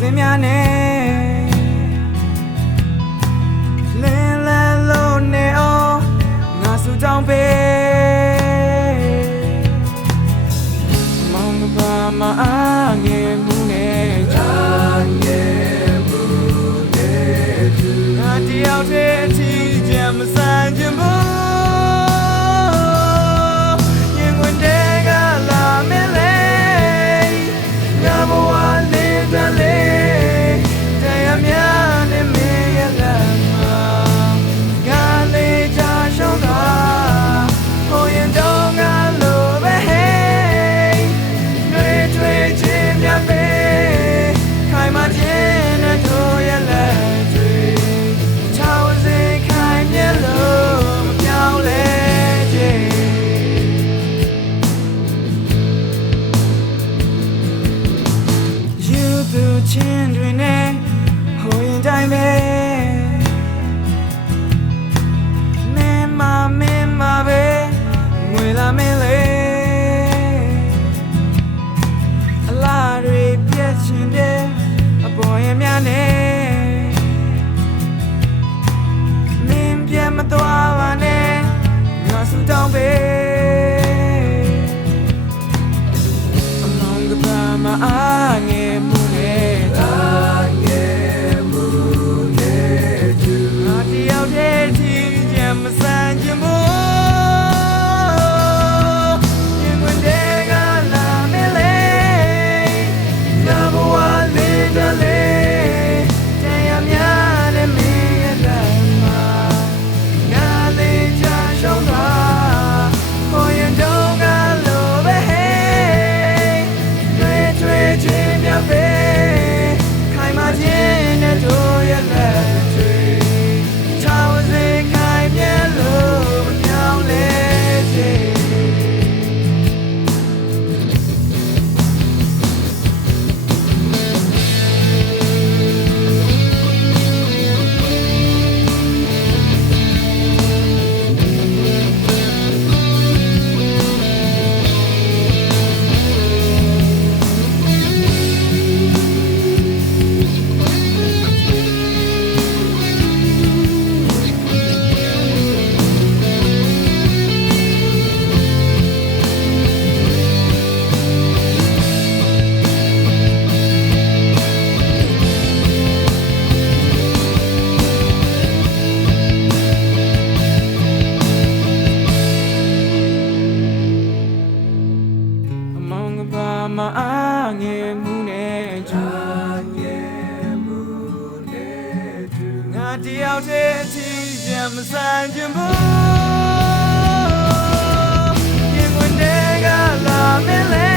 စဉ်များနဲ့လင်းလန်းလို့နေအောင်ငါစုတောင်းပေးမောင်ဘာမအားငယ်မှုနဲ့ချာငယ်မှုနဲ့သူငါတယောက်တည်းအထီးကျန်မဆန်ချင်ဘူးချင်းတွေနဲ့ဟိုရင်တိုင်းပဲမင်းမပဲငွေလာမင်းလေအလားတွေပြည့်ချင်တဲ့အပေါ်ရင်များနဲ့မင်းပြတ်မသွားပါနဲ့ငါစုတောင်းပေးအမောင်ကပါမအားငယ်မှုမဆန်ချင်ဘူးရင်ခွင်တွေကလာမလဲငါဘဝလေးတလေးတရားများနဲ့မင်းရဲ့လက်မှာငါလေးချရှောင်းတာကိုရင်တော့ကလိုပဲတွေ့ချင်းများပဲခိုင်မာခြင်းနဲ့တို့ရဲ့လက်မအားငယ်မှုနဲ့ချာငယ်မှုနဲ့သူငါတယောက်တည်းအထီးကျန်မဆန်ချင်ဘူးရင်ခွင်တွေကလာမလဲ